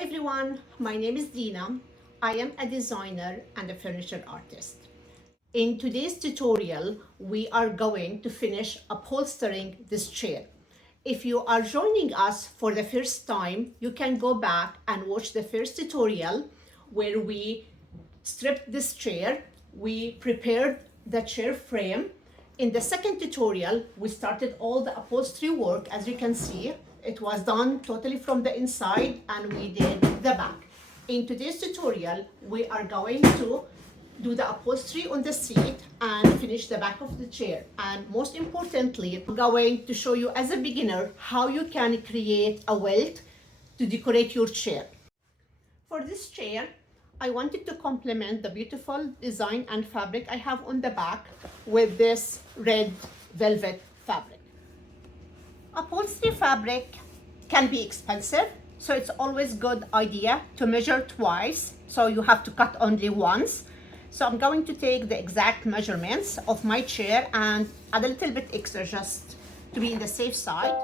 everyone, my name is Dina. I am a designer and a furniture artist. In today's tutorial, we are going to finish upholstering this chair. If you are joining us for the first time, you can go back and watch the first tutorial where we stripped this chair, we prepared the chair frame. In the second tutorial, we started all the upholstery work. As you can see, it was done totally from the inside and we did the back. In today's tutorial, we are going to do the upholstery on the seat and finish the back of the chair. And most importantly, I'm going to show you as a beginner how you can create a welt to decorate your chair. For this chair, I wanted to complement the beautiful design and fabric I have on the back with this red velvet fabric. Upholstery fabric can be expensive, so it's always good idea to measure twice, so you have to cut only once. So I'm going to take the exact measurements of my chair and add a little bit extra just to be in the safe side.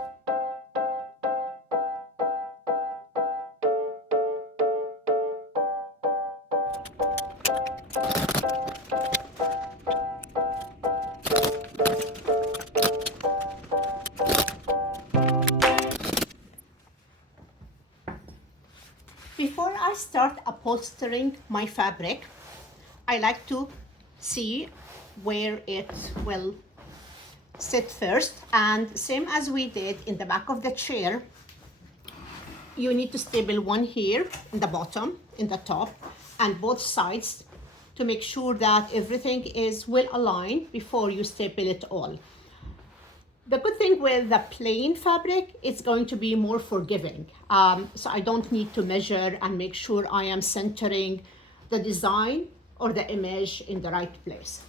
Before I start upholstering my fabric, I like to see where it will sit first. And same as we did in the back of the chair, you need to staple one here in the bottom, in the top, and both sides to make sure that everything is well aligned before you staple it all. The good thing with the plain fabric, it's going to be more forgiving. So I don't need to measure and make sure I am centering the design or the image in the right place.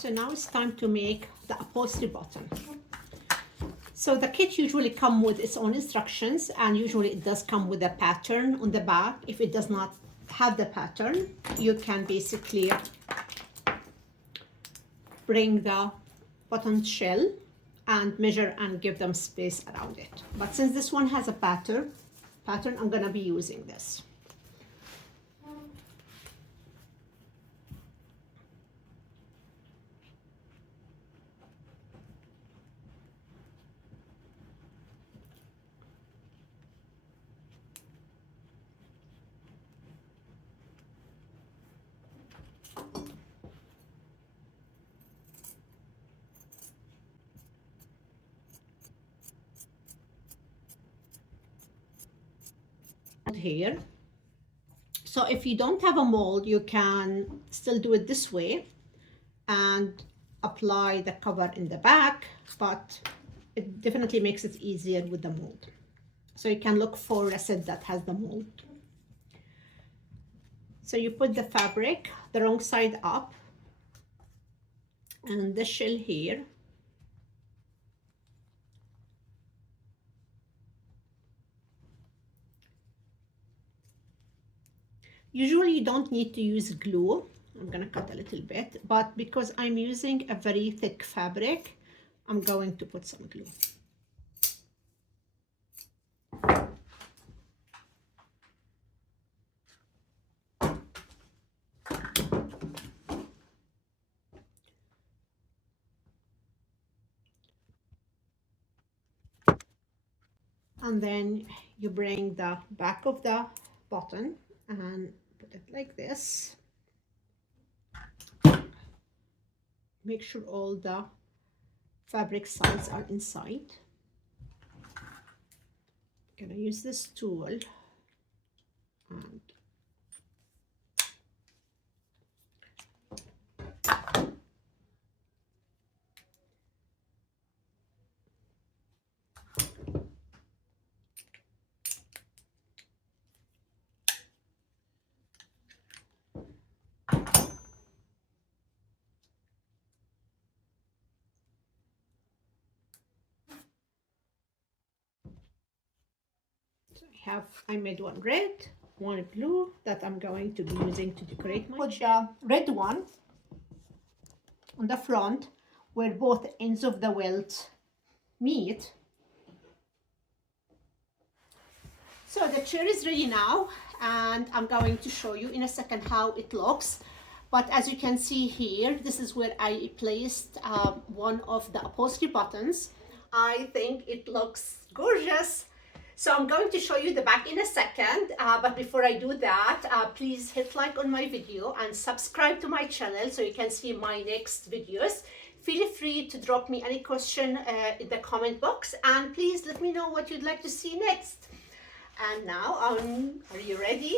So now it's time to make the upholstery button. So the kit usually comes with its own instructions, and usually it does come with a pattern on the back. If it does not have the pattern, you can basically bring the button shell and measure and give them space around it. But since this one has a pattern, I'm gonna be using this. Here, so if you don't have a mold, you can still do it this way and apply the cover in the back, but it definitely makes it easier with the mold. So you can look for a set that has the mold. So you put the fabric the wrong side up and the shell here. Usually you don't need to use glue. I'm gonna cut a little bit, but because I'm using a very thick fabric, I'm going to put some glue. And then you bring the back of the button and put it like this. Make sure all the fabric sides are inside. I'm gonna use this tool and I made one red, one blue that I'm going to be using to decorate my chair. Put the red one on the front where both ends of the welt meet. So the chair is ready now, and I'm going to show you in a second how it looks. But as you can see here, this is where I placed one of the upholstery buttons. I think it looks gorgeous. So I'm going to show you the back in a second, but before I do that, please hit like on my video and subscribe to my channel so you can see my next videos. Feel free to drop me any question in the comment box, and please let me know what you'd like to see next. And now, are you ready?